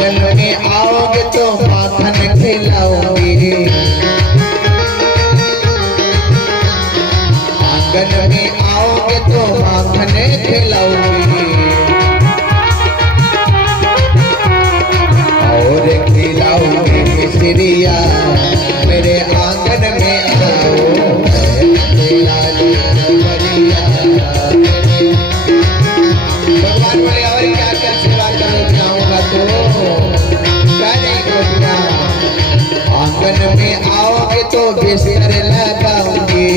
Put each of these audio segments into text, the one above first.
आंगन में आओगे तो माखन खिलाऊंगी, आंगन में आओगे तो माखन खिलाऊंगी, और खिलाऊंगी मिसरिया मेरे आंगन में आओ। भगवान बोले और क्या क्या सेवा करो जाऊंगा तो क्या नहीं करूंगा। आंगन में आओगे तो बिस्तर लगाऊंगी,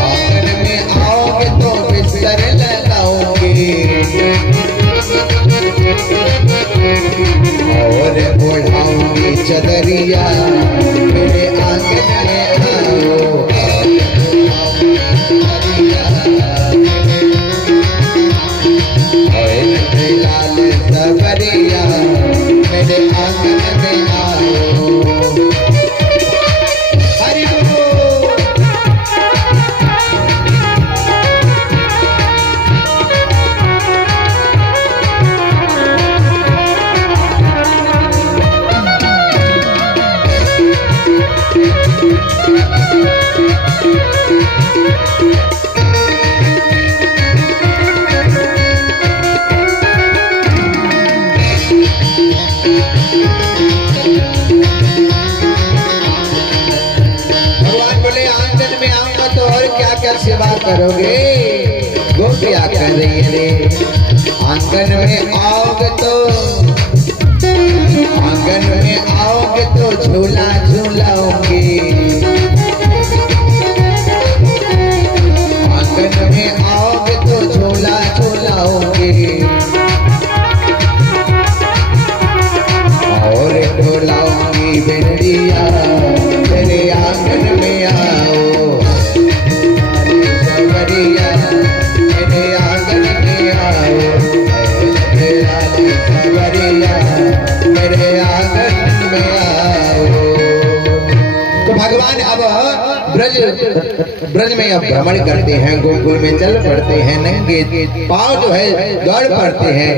आंगन में आओगे तो बिस्तर लगाऊंगी, और ओढ़ाऊंगी चदरिया मेरे आंगन में आओ। लाल सवरिया मेरे आंगन में आओ। हरि सेवा करोगे। गोपिया कर रही है आंगन में आओगे तो, आंगन में आओगे तो झूला झूलाओगे, आंगन में आओगे तो झूला झूलाओगे, और ढोलाऊंगी बिंदिया तेरे आंगन में आओ। मेरे आंगन में आओ, मेरे आंगन में आओ। तो भगवान अब ब्रज में अब भ्रमण करते हैं, गोकुल में चल पड़ते हैं, नंगे पांव जो है दौड़ पड़ते हैं।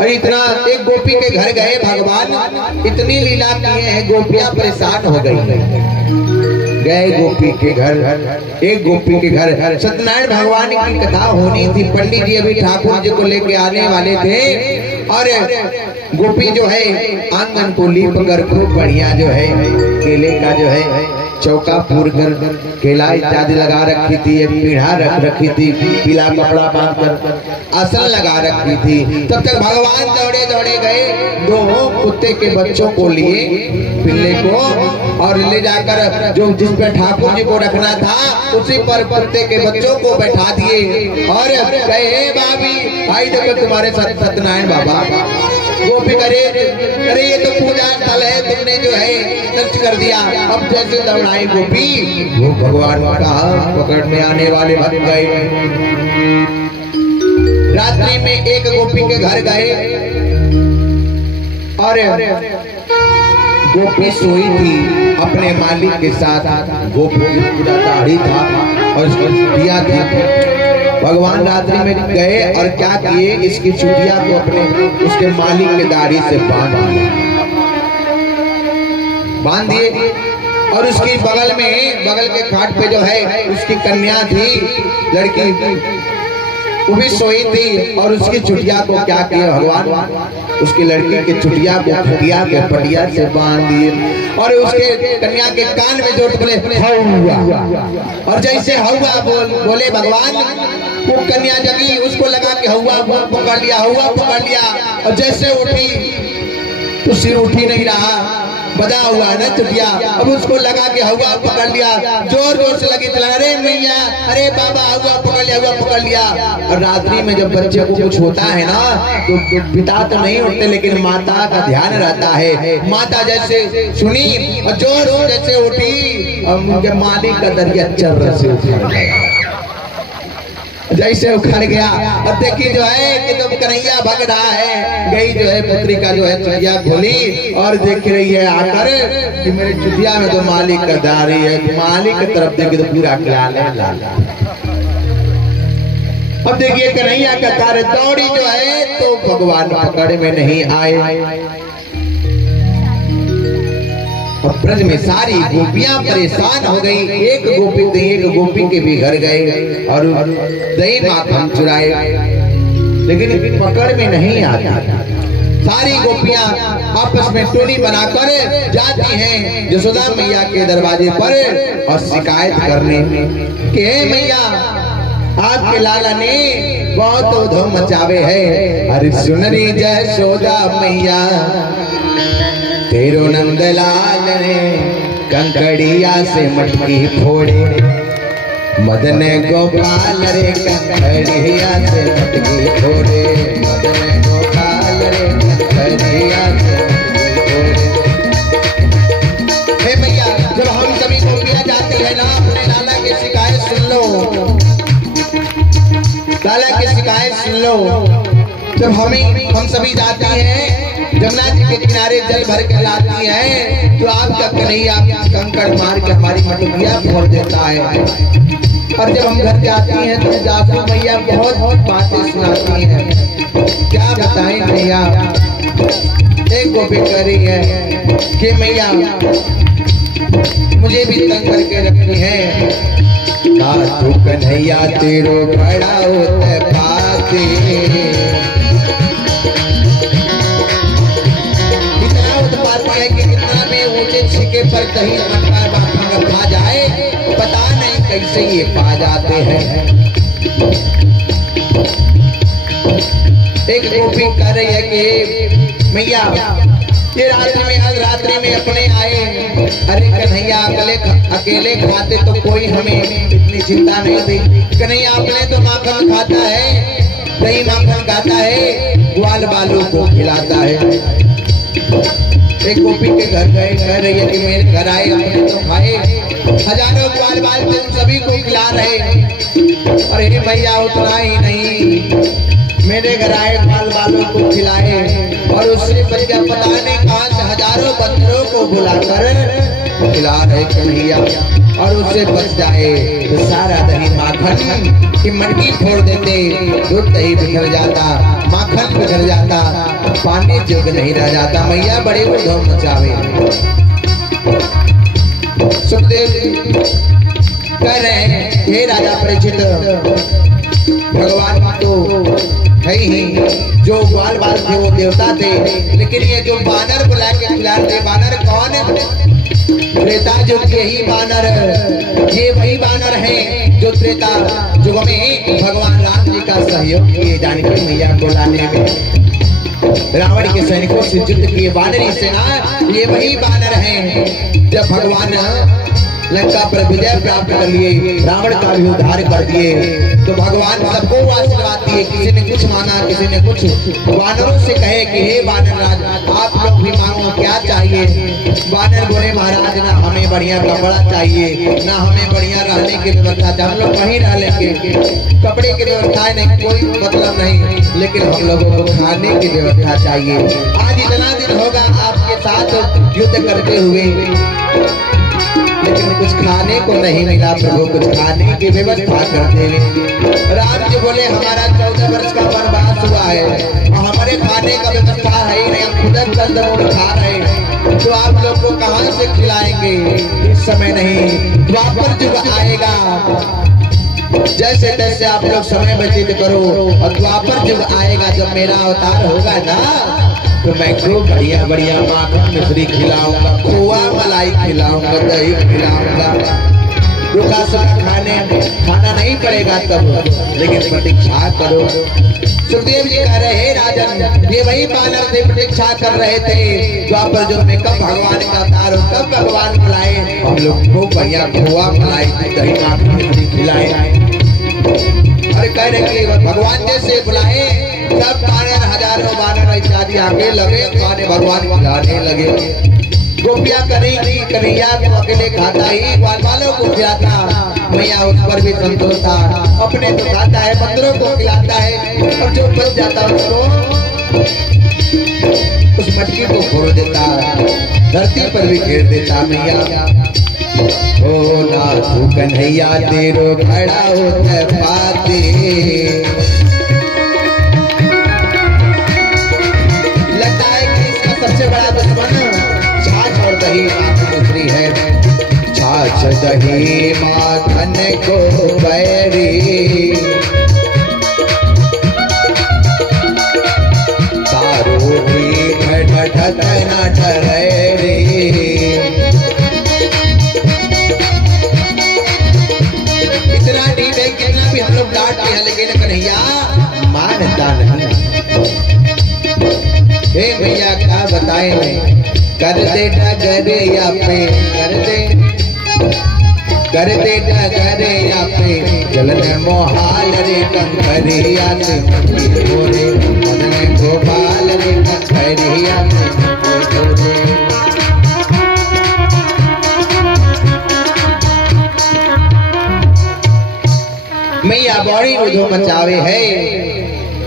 और इतना एक गोपी के घर गए भगवान, इतनी लीला किए हैं, गोपियां परेशान हो गई। गए गोपी के घर, एक गोपी के घर सत्यनारायण भगवान की कथा होनी थी। पंडित जी अभी ठाकुर जी को लेके आने वाले थे, और गोपी जो है आंगन को लीप कर खूब बढ़िया जो है केले का जो है चौका पूर कर केला इत्यादि लगा रखी थी, पीढ़ा रख रखी थी, पीला कपड़ा बांध कर आसन लगा रखी थी। तब तक भगवान दौड़े दौड़े गए, दो कुत्ते के बच्चों को लिए, पिल्ले को, और ले जाकर जो जिस पे ठाकुर जी को रखना था उसी पर कुत्ते के बच्चों को बैठा दिए, और कहे भाभी भाई देखो तुम्हारे सत्यनारायण बाबा। गोपी करे ये तो पूजा स्थल है, तुमने जो है नष्ट कर दिया। अब जैसे दौड़ाई गोपी, वो भगवान का पकड़ने आने वाले बन गए। रात्रि में एक गोपी के घर गए, और गोपी सोई थी अपने मालिक के साथ। गोपी पूरा दाढ़ी था और दिया थी। भगवान रात्रि में गए और क्या किए, इसकी चुटिया को अपने उसके मालिक के दाढ़ी से बांध दिए, और उसकी बगल के खाट पे जो है उसकी कन्या थी, लड़की वो भी सोई थी, और उसकी चुटिया को क्या किया भगवान, उसकी लड़की के चुटिया को फटिया के पटिया से बांध दिए, और उसके कन्या के कान में जोड़ बोले हौवा, और जैसे हौवा बोले भगवान, वो कन्या जगी, उसको लगा कि हौवा पकड़ लिया, हौवा पकड़ लिया, और जैसे उठी तो सिर उठी नहीं रहा, बजा हुआ न चुटिया। अब उसको लगा कि हवा पकड़ लिया, जोर जोर से लगी चला, अरे मैया, अरे बाबा हवा पकड़ लिया, हवा पकड़ लिया। और रात्रि में जब बच्चे को कुछ होता है ना, तो पिता तो नहीं उठते, लेकिन माता का ध्यान रहता है। माता जैसे सुनी और जोर जोर जैसे उठी, और उनके मालिक का दरिया चर्र से उखड़ गया, जैसे उखड़ गया। अब देखिए जो है कि तो कन्हैया भग रहा है, गई जो है पुत्री का जो है चुटिया खोली, और देख रही है आकर कि मेरे चुटिया में तो मालिक का दाढ़ी है। मालिक की तरफ देखी तो पूरा लाल है, लाल। अब देखिए कन्हैया का कार्य दौड़ी जो है तो भगवान पकड़ में नहीं आए। अब ब्रज में सारी गोपियां परेशान हो गई। एक गोपी के भी घर गए और दही माखन चुराए, लेकिन पकड़ में नहीं आता। सारी गोपियां आपस में टोली बनाकर जाती हैं यशोदा मैया के दरवाजे पर और शिकायत करने कि हे मैया, आपके लाला ने बहुत उधम मचावे है। अरे सुन री यशोदा मैया, तेरो नंदलाल ने कंकड़िया से मटकी फोड़े। मदन गोपाल रे कंकड़िया से मटकी फोड़े। मदन गोपाल रे कंकड़िया से मटकी फोड़े। हे मैया, जब हम सभी गोपियां जाती है ना, अपने लाला की शिकायत सुन लो। लाला की शिकायत सुन लो। जब हम सभी जाती हैं जमुना जी के किनारे जल भर के लाती है, तो आपका कन्हैया कंकड़ मार के हमारी मटकिया फोड़ देता है। और जब हम घर जाती हैं तो जासू मैया बहुत बातें सुनाती हैं। क्या बताएं मैया। एक गोपी कह रही है कि मैया, मुझे भी तंग करके रखी है। तू कन्हैया तेरो बड़ा होता पाते, इतना उत्पाती है कि कितना भी ऊंचे छिके पर दही माखन रखा जाए, पता नहीं कैसे ये पा जाते हैं। एक गोपी कह रही है कि मैया, ये रात्रि में अपने आए। अरे कन्हैया, अकेले खाते तो कोई हमें इतनी चिंता नहीं थी। कन्हैया अपने तो माखन खाता है, दही माखन खाता है, ग्वाल बालों को खिलाता है। एक गोपी के घर गए, कह रही है कि मेरे घर आए, अपने तो खाए, हजारों ग्वाल बाल तुम सभी को खिला रहे। अरे भैया, उतना ही नहीं, मेरे घर आए ग्वाल बालों को खिलाए और उससे बच गया पता नहीं कहां से हजारों बंदरों को बुलाकर खिला रहे कन्हैया। और उससे बच जाए तो सारा दही माखन की मटकी फोड़ देते, दूध दही बिखर जाता, माखन बिखर जाता, पानी जोग नहीं रह जाता। मैया बड़े उधम मचावे। सुखदेव कह रहे हैं, हे राजा परीक्षित, भगवान तो है ही, जो ग्वाल बाल थे वो देवता थे, लेकिन ये जो बानर बुला के खिलाते, बानर कौन है? त्रेता युग के ही बानर, ये वही बानर हैं जो त्रेता युग में भगवान राम जी का सहयोग किए जानकी मैया को लाने में, रावण के सैनिकों से युद्ध किए बानरी सेना, ये वही बानर हैं। जब भगवान लंका पर विजय प्राप्त कर लिए, रावण का भी उद्धार कर दिए, तो भगवान सबको आशीर्वाद दिए। किसी ने कुछ मांगा, किसी ने कुछ। वानरों से कहे कि हे वानर राज, आप लोग भी मांगो, क्या चाहिए? वानर बोले, महाराज ना हमें बढ़िया कपड़ा चाहिए, ना हमें बढ़िया रहने की व्यवस्था चाहिए, हम लोग वहीं रह लेंगे। कपड़े की व्यवस्था नहीं, कोई मतलब नहीं, लेकिन हम लोगों को खाने की व्यवस्था चाहिए। आज इतना दिन होगा आपके साथ युद्ध करते हुए, लेकिन कुछ खाने को नहीं मिला प्रभु, कुछ खाने की व्यवस्था करते हुए। राम जी बोले, हमारा 14 वर्ष का वनवास हुआ है और हमारे खाने का व्यवस्था है ही नहीं, हम खुद कंदमूल खा रहे, तो आप लोग को कहां से खिलाएंगे? इस समय नहीं, द्वापर युग आएगा, जैसे तैसे आप लोग समय व्यतीत करो, और द्वापर युग आएगा जब मेरा अवतार होगा ना, तो मैं खूब बढ़िया बढ़िया माखन मिश्री खिलाऊंगा, खोआ मलाई खिलाऊंगा, दही खिलाऊंगा। रुखा सूखा खाना नहीं पड़ेगा तब, लेकिन प्रतीक्षा करो। सुखदेव जी कह रहे, हे राजन, ये वही बानर थे, प्रतीक्षा कर रहे थे द्वापर युग में कब भगवान का अवतार हो, कब भगवान बुलाए, हम लोग खूब बढ़िया खोआ मलाई दही माखन मिश्री खिलाए। अरे कह रहे भगवान जैसे बुलाए, सब बानर, हजारों बानर इत्यादि आगे लगे, खाने भगवान खिलाने लगे। गोपियां करेंगी, कन्हैया तो अकेले खाता ही, ग्वाल बालों को खिलाता, मैया उस पर भी संतोष था, अपने तो खाता है, बंदरों को खिलाता है, और जो बच जाता उसको, उस मटकी को फोड़ देता, धरती पर भी घेर देता। मैया ओ नाथू कन्हैया तेरो खड़ा होते पाते। लगता है कि इसका सबसे बड़ा दुश्मन छाछ और दही दूसरी है। छाछ दही माखन को बैरी, तारो भी घटत न ठहरे। इतना डीप है, कितना भी हम लोग डांटते हैं लेकिन कन्हैया मानता नहीं। हे भैया क्या बताएं, कर दे डगरिया पे, कर दे डगरिया पे चलन मोहाल रे कंकरिया से मोरे मन गोपाल रे कंकरिया से। मैया बड़ी रुझो मचावे है।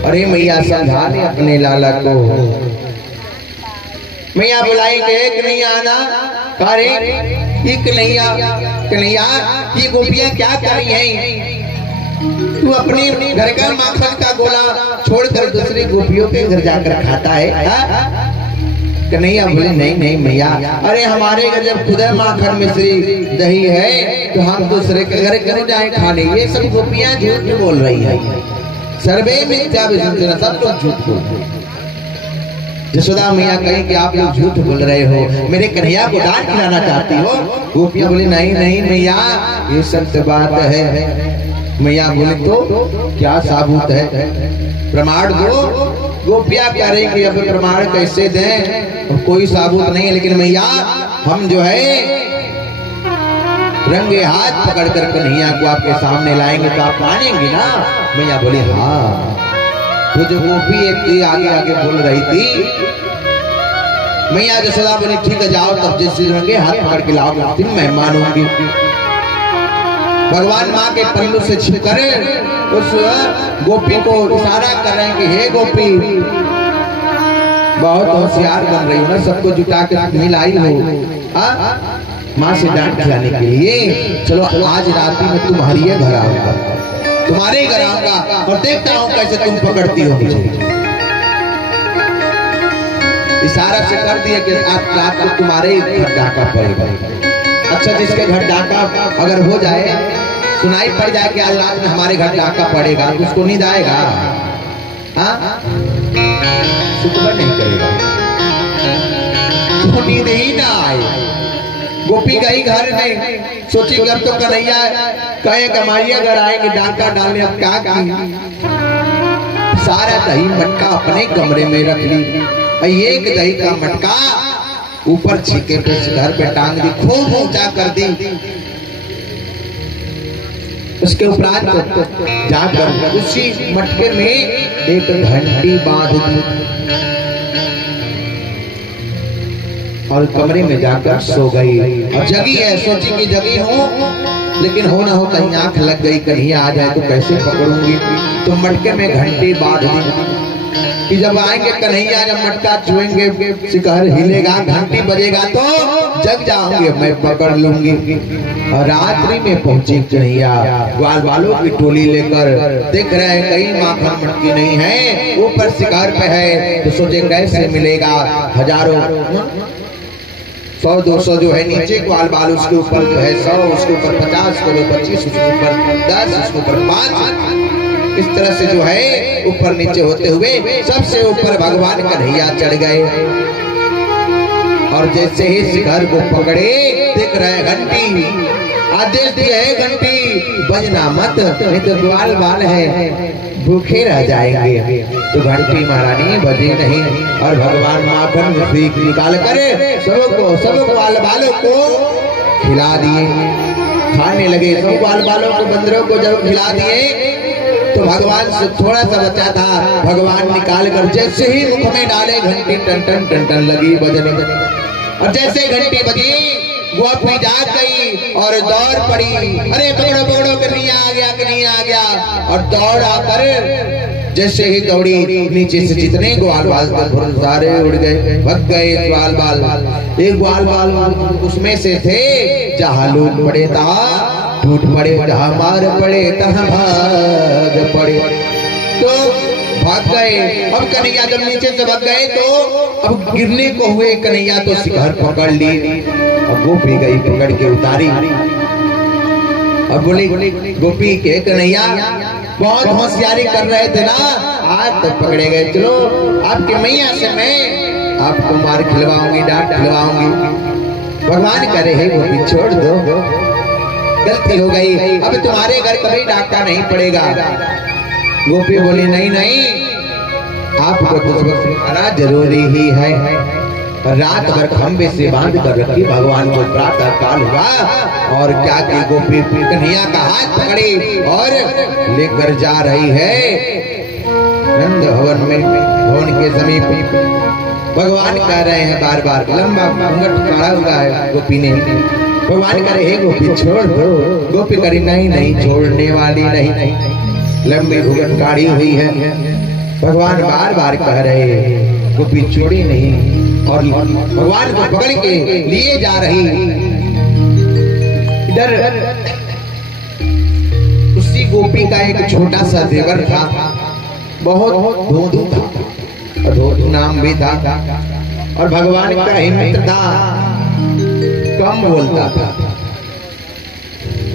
अरे मैया समझाने अपने लाला को। मैया बुलाई के कन्हैया आना, अरे ये कन्हैया कन्हैया ये गोपियां क्या कर रही हैं? तू अपने घर का माखन का गोला छोड़कर दूसरी गोपियों के घर जाकर खाता है? कन्हैया बोले नहीं नहीं मैया, अरे हमारे घर जब खुदा माखन मिश्री दही है तो हम दूसरे के घर क्यों जाए खाने? ये सब गोपियां झूठ बोल रही है। सर्वे मिथ्या विसर्जन, सब लोग झूठ बोल रहे हैं। यशोदा मैया कहीं कि आप लोग झूठ बोल रहे हो, मेरे कन्हैया को डांट खिलाना चाहती हो? गोपियां बोली नहीं नहीं मैया ये सत्य बात है। मैया बोले तो क्या साबूत है, प्रमाण दो। गोपियां कह रही कि अब प्रमाण कैसे दें, कोई साबूत नहीं है। लेकिन मैया हम जो है रंगे हाथ पकड़कर कन्हैया को आपके सामने लाएंगे तो आप मानेंगे ना? मैया बोली हाँ। तो जो गोपी एक आगे आगे बोल रही थी, मैया यशोदा बोली ठीक है जाओ, तब जैसे रंगे हाथ पकड़ के लाओ, मैं मानूंगी। भगवान माँ के पल्लू से छिपकर उस गोपी को इशारा कर रहे हैं कि हे गोपी, बहुत होशियार बन रही हो ना, सबको जुटा के मिलाई हो माँ से डांट खिलाने के लिए। चलो आज रात में तुम्हारी घर आऊंगा, तुम्हारे घर आऊंगा और देखता हूं कैसे तुम पकड़ती हो मुझे। इशारा से कर दिया कि आज रात को तुम्हारे घर डाका पड़ेगा। अच्छा जिसके घर डाका अगर हो जाए, सुनाई पड़ जाए कि आज रात में हमारे घर डाका पड़ेगा, तो उसको नींद आएगा? हाँ सुबह नहीं करेगा, तो नींद ही ना आए। गोपी गई घर में, सोची कि अब तो कन्हैया कहे कमाइया घर आएंगे डाका डालने, अब क्या की? सारा दही मटका अपने कमरे में रख ली। एक दही का मटका ऊपर छीके पे घर पे टांग दी, खूब ऊंचा कर दी। उसके उपरांत जाकर उसी मटके में एक घंटी बांध दी और कमरे में जाकर सो गई। और जगी है, सोची कि जगी हूँ लेकिन हो ना हो कहीं आंख लग गई, कन्हैया आ जाए तो कैसे पकड़ूंगी। तो मटके में घंटी बांध दी कि जब आएंगे कन्हैया, जब मटका छुएंगे, शिखर हिलेगा, घंटी बजेगा तो जग जाऊंगे, मैं पकड़ लूंगी। और रात्रि में पहुंची कन्हैया ग्वाल बालों की टोली लेकर, देख रहे हैं कहीं माखन मटकी नहीं है, ऊपर शिखर पे है। तो सोचे कैसे मिलेगा, हजारों 100-200 जो है नीचे ग्वाल बाल, उसके ऊपर जो है 100, उसके ऊपर 50, उसके ऊपर 25, उसके ऊपर 10, उसके ऊपर 5, इस तरह से जो है ऊपर नीचे होते हुए सबसे ऊपर भगवान कन्हैया चढ़ गए। और जैसे ही शिखर को पकड़े, देख रहे घंटी, आदेश दिया है घंटी बजना मत, नहीं तो ग्वाल बाल है भूखे रह जाएंगे। तो घंटी महारानी बजी नहीं और भगवान माखन निकाल कर सब ग्वाल बालों को खिला दिए, खाने लगे। सब ग्वाल बालों को, बंदरों को जब खिला दिए तो भगवान से थोड़ा सा बचा था, भगवान निकाल कर जैसे ही मुख में डाले, घंटी टन टन टन टन लगी बजने। और जैसे घंटी बजी गोपी जाग गई और दौड़ पड़ी, अरे पकड़ो पकड़ो कन्हैया आ गया, कन्हैया आ गया। और दौड़ आकर जैसे ही दौड़ी, नीचे से जितने ग्वाल बाल सारे उड़ गए, भग गए ग्वाल बाल। एक ग्वाल बाल उसमें से थे, जहाँ लूट पड़े तहाँ टूट पड़े, जहाँ मार पड़े तहाँ भाग पड़े, तो भाग गए। अब कन्हैया जब नीचे से भाग गए तो अब गिरने को हुए कन्हैया, तो शिकार पकड़ ली। अब गोपी गई पकड़ के उतारी। अब बोली गोपी के कन्हैया बहुत होशियारी कर रहे थे ना, आज तक पकड़े गए, चलो आपकी मैया से मैं आपको मार खिलवाऊंगी, डांट खिलवाऊंगी। भगवान कह रहे गोपी छोड़ दो, गलती हो गई, अब तुम्हारे घर कभी डांटा नहीं पड़ेगा। गोपी बोली नहीं नहीं, आपको कुछ वक्त हरा जरूरी ही है। रात भर खंबे से बांध कर रखी, भगवान को प्रातः काल हुआ और क्या कि गोपी कन्हैया का हाथ पकड़ी और लेकर जा रही है नंद भवन में, भवन के समीप। भगवान कह रहे हैं बार बार, लंबा घूंघट खड़ा हुआ है गोपी ने। भगवान कह रहे गोपी छोड़ दो, गोपी करी नहीं नहीं छोड़ने वाली नहीं, लंबी घूंघट काढ़ी हुई है। भगवान बार बार कह रहे गोपी छोड़ी नहीं, और भगवान को पकड़ के लिए जा रही। इधर उसी गोपी का एक छोटा सा देवर था, बहुत धोधू था, धोधू नाम भी था, और भगवान का ही मित्र था, कम बोलता था,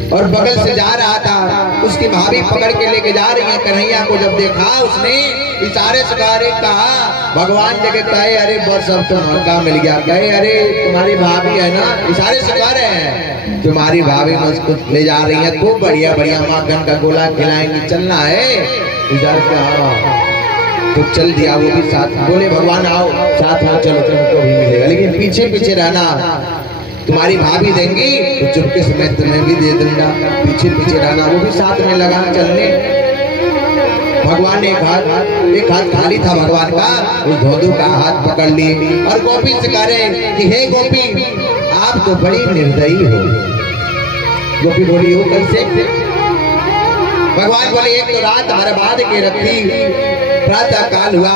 और बगल से जा रहा था। उसकी भाभी पकड़ के लेके जा रही है कन्हैया को। जब देखा उसने इशारे से कहा, भगवान जगह कहे अरे बस अब तो मौका मिल गया, कहे अरे तुम्हारी भाभी है ना, इशारे से कह रहे हैं तुम्हारी भाभी मुझको ले जा रही है, खूब बढ़िया बढ़िया माखन का गोला खिलाएंगी, चलना है। इधर से तो चल दिया, वो भी साथ बोले भगवान आओ साथ आओ, चलो तुमको भी मिलेगा, लेकिन पीछे पीछे रहना, तुम्हारी भाभी देंगी तो चुपके समय तुम्हें भी दे दूंगा, पीछे पीछे रहना। वो भी साथ में लगा चलने। भगवान ने एक हाथ खाली था भगवान का, उस धोधू का हाथ पकड़ ली और गोपी से कह रहे कि हे गोपी आप तो बड़ी निर्दयी हो। गोपी बोली हो कैसे? भगवान बोले एक तो रात बर्बाद के रखी, प्रातः काल हुआ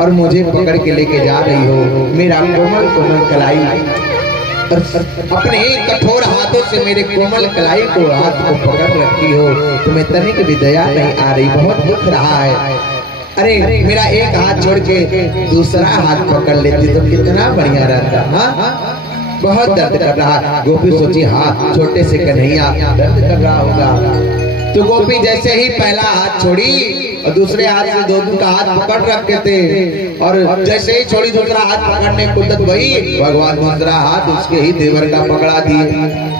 और मुझे पकड़ के लेके जा रही हो, मेरा कोमल कोमल कलाई और अपने कठोर हाथों से मेरे कोमल कलाई को हाथ को पकड़ रखी हो, तुम्हें तनिक भी दया नहीं आ रही, बहुत दुख रहा है। अरे मेरा एक हाथ छोड़ के दूसरा हाथ पकड़ लेती तो कितना बढ़िया रहता। हाँ बहुत दर्द कर रहा। गोपी सोची हाथ छोटे से कन्हैया दर्द कर रहा होगा, तो गोपी जैसे ही पहला हाथ छोड़ी और दूसरे हाथ से धोधू का हाथ पकड़ रखे थे, और जैसे ही छोड़ी दूसरा हाथ पकड़ने कुदत गई, भगवान दूसरा हाथ उसके ही देवर का पकड़ा दिए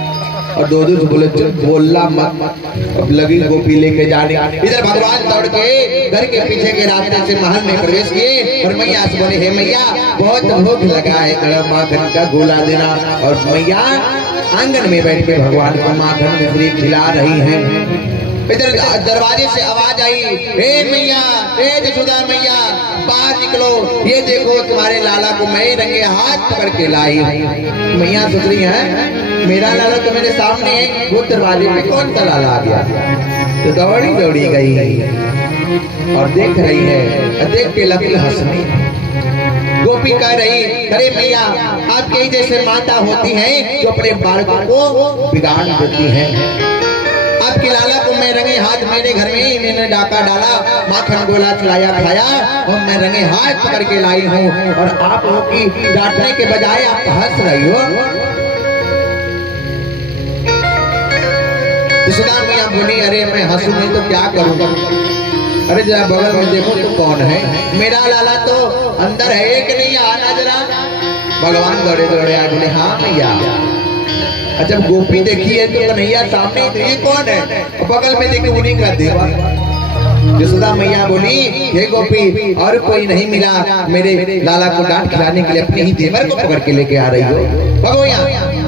और धोधू से बोले बोलना मत। अब लगी गोपी लेके जाने। इधर भगवान दौड़ के घर के पीछे के रास्ते से महल में प्रवेश किए और मैया से बोले हे मैया बहुत भूख लगा है, गरम माखन का गोला देना। और मैया आंगन में बैठ के भगवान को माखन मिश्री खिला रही है। इधर दरवाजे से आवाज आई, हे मैया, हे जसोदा मैया बाहर निकलो, ये देखो तुम्हारे लाला को मैं रंगे हाथ पकड़ के लाई। मैया सोच रही है मेरा लाला तो मेरे सामने है, वो दरवाजे में कौन सा लाला आ गया? तो दौड़ी दौड़ी गई और देख रही है, देख के लगी हंसने। गोपी कह रही अरे मैया आपके ही जैसे माता होती है जो अपने बालकों को बिगाड़ देती है। आपके लाला को मैं रंगे हाथ मेरे घर में ही मैंने डाका डाला, माखन गोला चुराया खाया और मैं रंगे हाथ पकड़ के लाई हूँ, और आप लोगों की डांटने के बजाय आप हंस रही हो। यशोदा मैया बोली अरे मैं हंसू नहीं तो क्या करूँगा? अरे जरा बगल में देखो तो कौन है? मेरा लाला तो अंदर है कि नहीं, आना जरा। भगवान दौड़े दौड़े आए, बोले हाँ मैया। जब गोपी देखी है तो कन्हैया सामने, तो ये कौन है? बगल में देखे उन्हीं का देवा। यशोदा मैया बोली हे गोपी और कोई नहीं मिला, मेरे लाला को डांट खिलाने के लिए अपने ही देवर को पकड़ के लेके आ रही हो। भगवान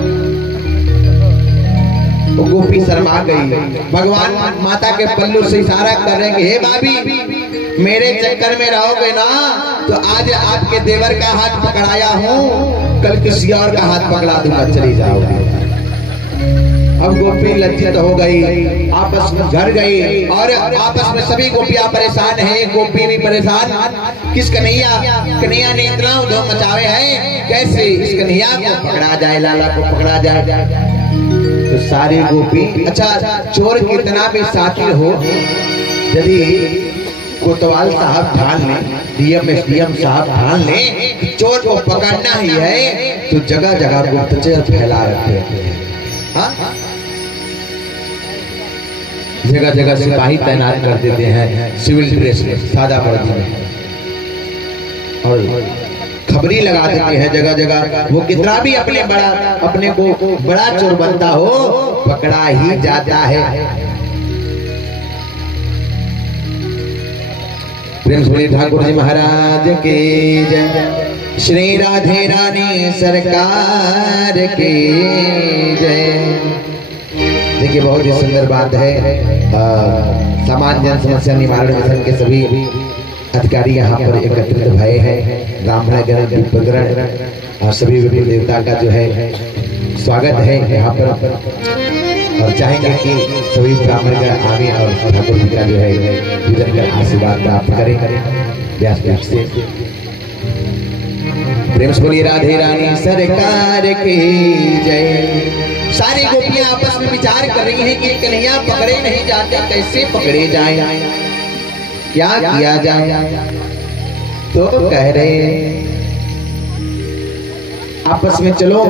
तो गोपी शर्मा गई। भगवान माता के पल्लू से इशारा कर रहे हैं कि हे भाभी मेरे चक्कर में रहोगे ना तो आज आपके देवर का हाथ पकड़ाया हूँ, कल किसी और का हाथ पकड़ा दूंगा, चली जाओगे। अब गोपी लज्जित हो गई, आपस में घर गई और आपस में सभी गोपियां परेशान हैं, गोपी भी परेशान। किस कन्हैया ने इतना उधम मचावे है, कैसे इस कन्हैया को पकड़ा जाए, लाला को पकड़ा जाए। तो सारी गोपी, अच्छा चोर कितना भी साथी हो, यदि कोतवाल साहब ठान ले, डीएम साहब ठान ले चोर को पकड़ना ही है, तो जगह जगह गुप्तचर फैला रखे हैं। जगह जगह सिपाही तैनात कर देते हैं सिविल ड्रेस में, सादा वर्दी में, और खबरी लगा देते हैं जगह जगह। वो कितना भी अपने को बड़ा चोर बनता हो, पकड़ा ही जाता है। प्रेम से ठाकुर जी महाराज के जय, श्री राधे रानी सरकार के जय। देखिए बहुत ही सुंदर बात है, सामान्य जन समस्या निवारण मिशन के सभी अधिकारी यहाँ पर एकत्रित भय है। ब्राह्मण और सभी विभिन्न देवता का जो है स्वागत है यहाँ पर, और चाहेंगे कि सभी ब्राह्मण का आगे और ठाकुर जी का जो है पूजन कर आशीर्वाद प्राप्त करें व्यासपीठ से। प्रेम से बोलिए राधे रानी सरकार की जय। सारी गोपियां आपस में विचार कर रही हैं कि कन्हैया पकड़े नहीं जाते, कैसे पकड़े जाए, क्या किया जाए। तो कह रहे आपस में, चलो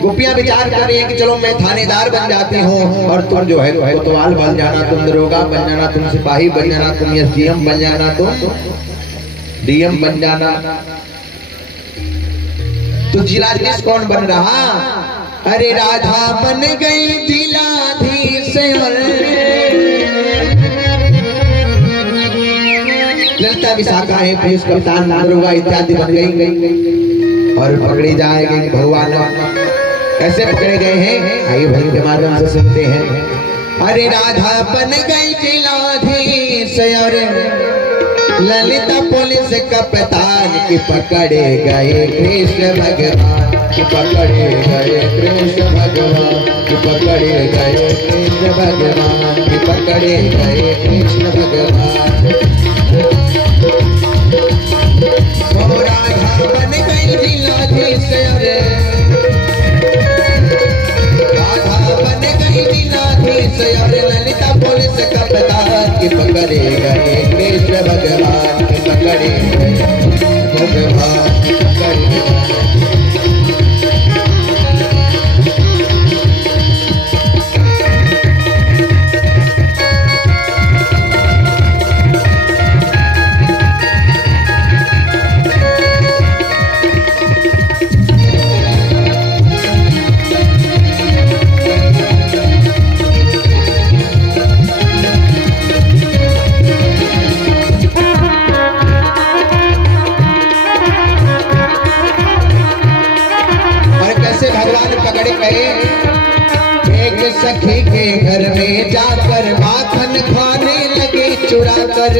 गोपियां विचार कर रही हैं कि चलो मैं थानेदार बन जाती हूँ और तुम जो है कोतवाल बन जाना, तुम दरोगा बन जाना, तुम सिपाही बन जाना, तुम एसडीएम बन जाना, तुम डीएम बन जाना। तो जिलाधीश कौन बन रहा? अरे राधा बन गई जिलाधीश, ललिता विशाखा है पुलिस कप्तान, दरोगा इत्यादि बन गई और पकड़ी जाएगी। भगवान कैसे पकड़े गए हैं, आइए भजन के माध्यम से सुनते हैं। अरे राधा बन गई जिलाधीश और ललिता पुलिस कप्तान की पकड़े गए कृष्ण भगवान, की पकड़े गए कृष्ण भगवान, की पकड़े गए कृष्ण भगवान, की पकड़े गए कृष्ण भगवान। वो राधा बन गई जिलाधीश, राधा बन गई जिलाधीश और ललिता पुलिस कप्तान की पकड़े गए कृष्ण भगवान, की पकड़े गए भगवान, की पकड़े गए। सखी के घर में जाकर माखन खाने लगे चुरा कर।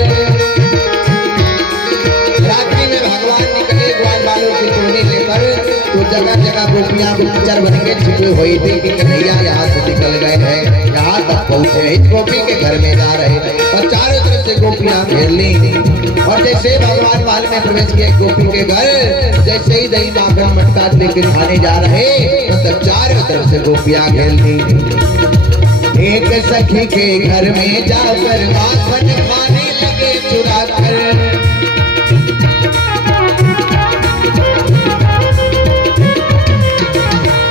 रात्रि में भगवान निकले ग्वाल बालों की टोली लेकर, तो जगह जगह गोपियां गुप्तचर बन के छिपी हुई थी कि कन्हैया यहाँ से निकल गए हैं, यहाँ तक पहुँचे। इस गोपी के घर में जा रहे और चारों तरफ से गोपियां घेर ली, और जैसे भगवान महल में प्रवेश किए गोपी के घर, जैसे ही दही माखन मटका लेकर खाने जा रहे, मतलब चारों तरफ से गोपियां घेर ली। एक सखी के घर में जाकर माखन खाने लगे चुरा कर।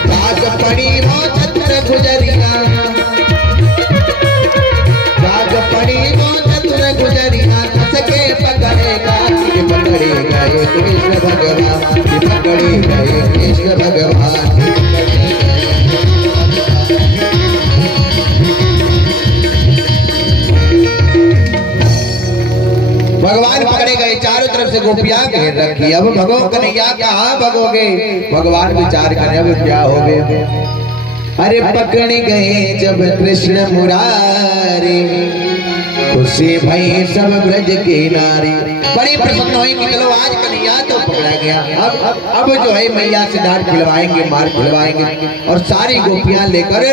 राग पड़ी वो चतुर गुजरिया, राग पड़ी वो चतुर गुजरिया, कस के पकड़ेगा, पकड़े गए कृष्ण भगवान, पकड़े गए कृष्ण भगवान। भगवान पकड़े गए, चारों तरफ से गोपियां घेर रखी। अब भगो कन्हैया कहाँ भगोगे? भगवान विचार करें अब क्या होगे। अरे पकड़ गए जब कृष्ण मुरारी, तो खुशी भई सब ब्रज की नारी। बड़ी प्रसन्न हुई कि चलो आज कन्हैया तो पकड़ा गया, अब जो है मैया से डांट खिलवाएंगे, मार खिलवाएंगे। और सारी गोपियां लेकर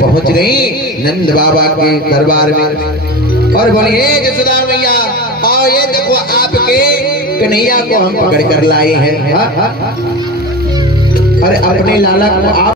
पहुंच गई नंद बाबा के दरबार में और बोली हे जसोदा मैया आओ, ये देखो आपके कन्हैया को हम पकड़ कर लाए हैं। अरे अपने लाला को आप